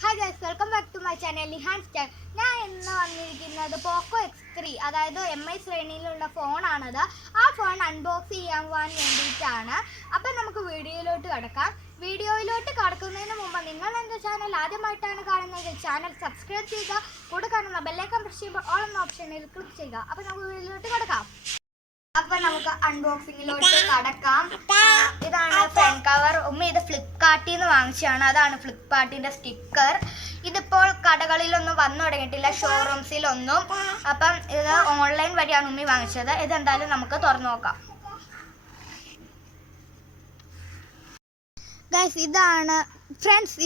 Hi guys, welcome back to my channel NIHANS. ഞാൻ ഇന്ന് വന്നിരിക്കുന്നത് Poco X3 അതായത് MI ശ്രേണിയിലുള്ള ഫോണാണത്. ആ ഫോൺ അൺബോക്സ് ചെയ്യാൻ വേണ്ടിയിട്ടാണ്. അപ്പോൾ നമുക്ക് വീഡിയോയിലോട്ട് കടക്കാം. വീഡിയോയിലോട്ട് കടക്കുന്നതിന് മുമ്പ് നിങ്ങൾ എൻ്റെ ചാനൽ ആദ്യമായിട്ടാണ് കാണുന്നത് ചാനൽ സബ്സ്ക്രൈബ് ചെയ്യുക. കൂടെ കാണുന്ന ബെല്ലൈക്കൺ പ്രസ് ചെയ്യുമ്പോൾ ഓൾ എന്ന ഓപ്ഷനിൽ ക്ലിക്ക് ചെയ്യുക. അപ്പോൾ നമുക്ക് വീഡിയോയിലോട്ട് കടക്കാം. അപ്പോൾ നമുക്ക് അൺബോക്സിങ്ങിലോട്ട് കടക്കാം. ഇതാണ് ഫ്രണ്ട് കവർ. ഇത് ഫ്ലിപ്കാർട്ടിൽ നിന്ന് വാങ്ങിച്ചതാണ്. അതാണ് ഫ്ലിപ്കാർട്ടിൻ്റെ സ്റ്റിക്കർ. ഇതിപ്പോൾ കടകളിലൊന്നും വന്നു തുടങ്ങിയിട്ടില്ല, ഷോറൂംസിലൊന്നും. അപ്പം ഇത് ഓൺലൈൻ വഴിയാണ് ഉമ്മി വാങ്ങിച്ചത്. ഇതെന്തായാലും നമുക്ക് തുറന്നു നോക്കാം. ഗൈസ്,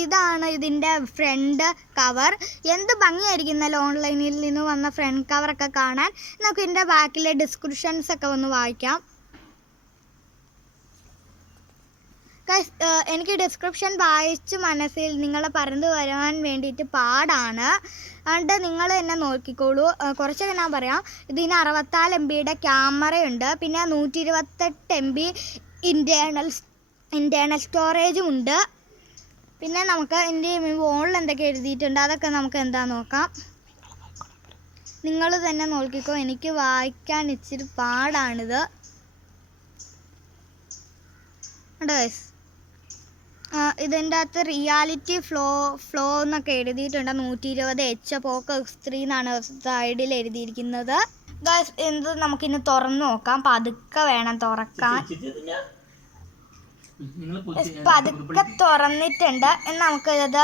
ഇതാണ് ഇതിൻ്റെ ഫ്രണ്ട് കവർ. എന്ത് ഭംഗിയായിരിക്കുന്നല്ലോ ഓൺലൈനിൽ നിന്ന് വന്ന ഫ്രണ്ട് കവറൊക്കെ കാണാൻ. നമുക്ക് ഇതിൻ്റെ ബാക്കിലെ ഡിസ്ക്രിപ്ഷൻസ് ഒക്കെ ഒന്ന് വായിക്കാം. ഗൈസ്, എനിക്ക് ഡിസ്ക്രിപ്ഷൻ വായിച്ച് മനസ്സിൽ നിങ്ങളെ പറഞ്ഞു വരാൻ വേണ്ടിയിട്ട് പാടാണ്. അതുകൊണ്ട് നിങ്ങൾ എന്നെ നോക്കിക്കോളൂ. കുറച്ചൊക്കെ ഞാൻ പറയാം. ഇതിന് 64 MB ക്യാമറയുണ്ട്. പിന്നെ 128 MB ഇൻറ്റേർണൽ സ്റ്റോറേജും ഉണ്ട്. പിന്നെ നമുക്ക് ഇതിൻ്റെ മുകളിൽ എന്തൊക്കെ എഴുതിയിട്ടുണ്ട് അതൊക്കെ നമുക്ക് എന്താ നോക്കാം. നിങ്ങൾ തന്നെ നോക്കിക്കോ, എനിക്ക് വായിക്കാൻ ഇച്ചിരി പാടാണിത്. ഗൈസ്, ഇതിൻ്റെ അകത്ത് റിയാലിറ്റി ഫ്ലോ എന്നൊക്കെ എഴുതിയിട്ടുണ്ട്. 120 Hz പോക്കോ X3 എന്നാണ് സൈഡിൽ എഴുതിയിരിക്കുന്നത്. ഗൈസ്, എന്ത് നമുക്കിനി തുറന്നു നോക്കാം. പതുക്കെ വേണം തുറക്കാൻ. പതുക്കെ തുറന്നിട്ടുണ്ട്. നമുക്ക് ഇത്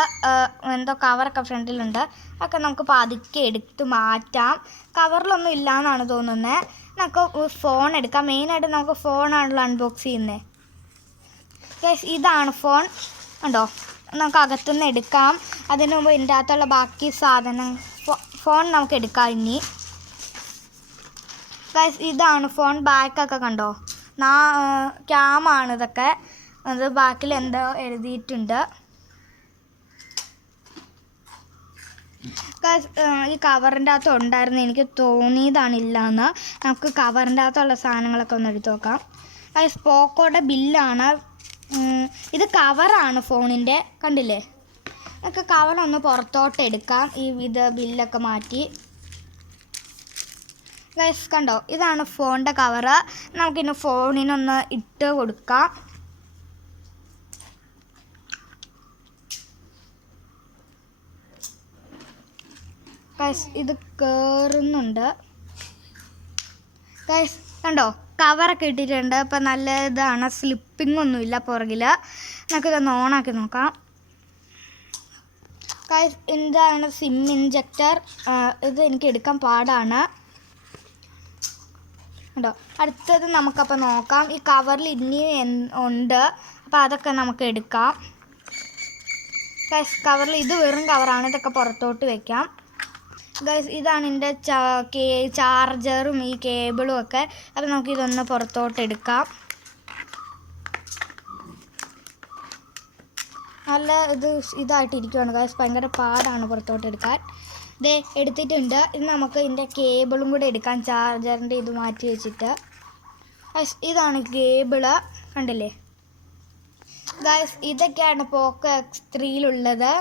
എന്തോ കവറൊക്കെ ഫ്രണ്ടിലുണ്ട്. അതൊക്കെ നമുക്ക് പതുക്കെ എടുത്ത് മാറ്റാം. കവറിലൊന്നും ഇല്ലയെന്നാണ് തോന്നുന്നത്. നമുക്ക് ഫോൺ എടുക്കാം. മെയിനായിട്ട് നമുക്ക് ഫോണാണല്ലോ അൺബോക്സ് ചെയ്യുന്നത്. ഗൈസ്, ഇതാണ് ഫോൺ. ഉണ്ടോ, നമുക്ക് അകത്തുനിന്ന് എടുക്കാം. അതിന് മുമ്പ് ഇതിൻ്റെ അകത്തുള്ള ബാക്കി സാധനം ഫോൺ നമുക്ക് എടുക്കാം. ഇനി ഗൈസ്, ഇതാണ് ഫോൺ. ബാക്കൊക്കെ കണ്ടോ, ക്യാമാണ് ഇതൊക്കെ. അത് ബാക്കിൽ എന്തോ എഴുതിയിട്ടുണ്ട്. ഈ കവറിൻ്റെ അകത്ത് ഉണ്ടായിരുന്നു, എനിക്ക് തോന്നിയതാണില്ലെന്ന്. നമുക്ക് കവറിൻ്റെ അകത്തുള്ള സാധനങ്ങളൊക്കെ ഒന്ന് എടുത്ത് നോക്കാം. ഗൈസ്, പോക്കോയുടെ ബില്ലാണ് ഇത്. കവറാണ് ഫോണിൻ്റെ, കണ്ടില്ലേ? നമുക്ക് കവറൊന്ന് പുറത്തോട്ട് എടുക്കാം. ഇത് ബില്ലൊക്കെ മാറ്റി. ഗൈസ്, കണ്ടോ, ഇതാണ് ഫോണിൻ്റെ കവറ്. നമുക്കിന്ന് ഫോണിനൊന്ന് ഇട്ട് കൊടുക്കാം. ഗൈസ്, ഇത് കയറുന്നുണ്ട്. ഗൈസ്, കണ്ടോ, കവറൊക്കെ ഇട്ടിട്ടുണ്ട്. ഇപ്പം നല്ല ഇതാണ്, സ്ലിപ്പിംഗ് ഒന്നുമില്ല പുറകിൽ. നമുക്കിതൊന്ന് ഓണാക്കി നോക്കാം. ഗൈസ്, ഇതാണ് സിം ഇൻജക്ടർ. ഇത് എനിക്ക് എടുക്കാൻ പാടാണ്. ഉണ്ടോ, അടുത്തത് നമുക്കപ്പോൾ നോക്കാം. ഈ കവറിൽ ഇനിയും ഉണ്ട്, അപ്പോൾ അതൊക്കെ നമുക്ക് എടുക്കാം. ഗൈസ്, കവറിൽ ഇത് വെറും കവറാണ്. ഇതൊക്കെ പുറത്തോട്ട് വയ്ക്കാം. ഗൈസ്, ഇതാണ് എൻ്റെ ചാർജറും ഈ കേബിളും ഒക്കെ. അപ്പോൾ നമുക്കിതൊന്ന് പുറത്തോട്ട് എടുക്കാം. നല്ല ഇതായിട്ടിരിക്കുകയാണ് ഗൈസ്. ഭയങ്കര പാടാണ് പുറത്തോട്ട് എടുക്കാൻ. ഇത് എടുത്തിട്ടുണ്ട്. ഇത് നമുക്ക് ഇതിൻ്റെ കേബിളും കൂടെ എടുക്കാം. ചാർജറിൻ്റെ ഇത് മാറ്റി വെച്ചിട്ട്. ഇതാണ് കേബിള്, കണ്ടില്ലേ? ഗൈസ്, ഇതൊക്കെയാണ് പോക്കോ X3യിലുള്ളത്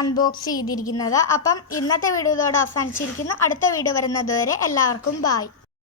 അൺബോക്സ് ചെയ്തിരിക്കുന്നത്. അപ്പം ഇന്നത്തെ വീഡിയോ ഇതോടെ അവസാനിച്ചിരിക്കുന്നു. അടുത്ത വീഡിയോ വരുന്നത് വരെ എല്ലാവർക്കും ബൈ.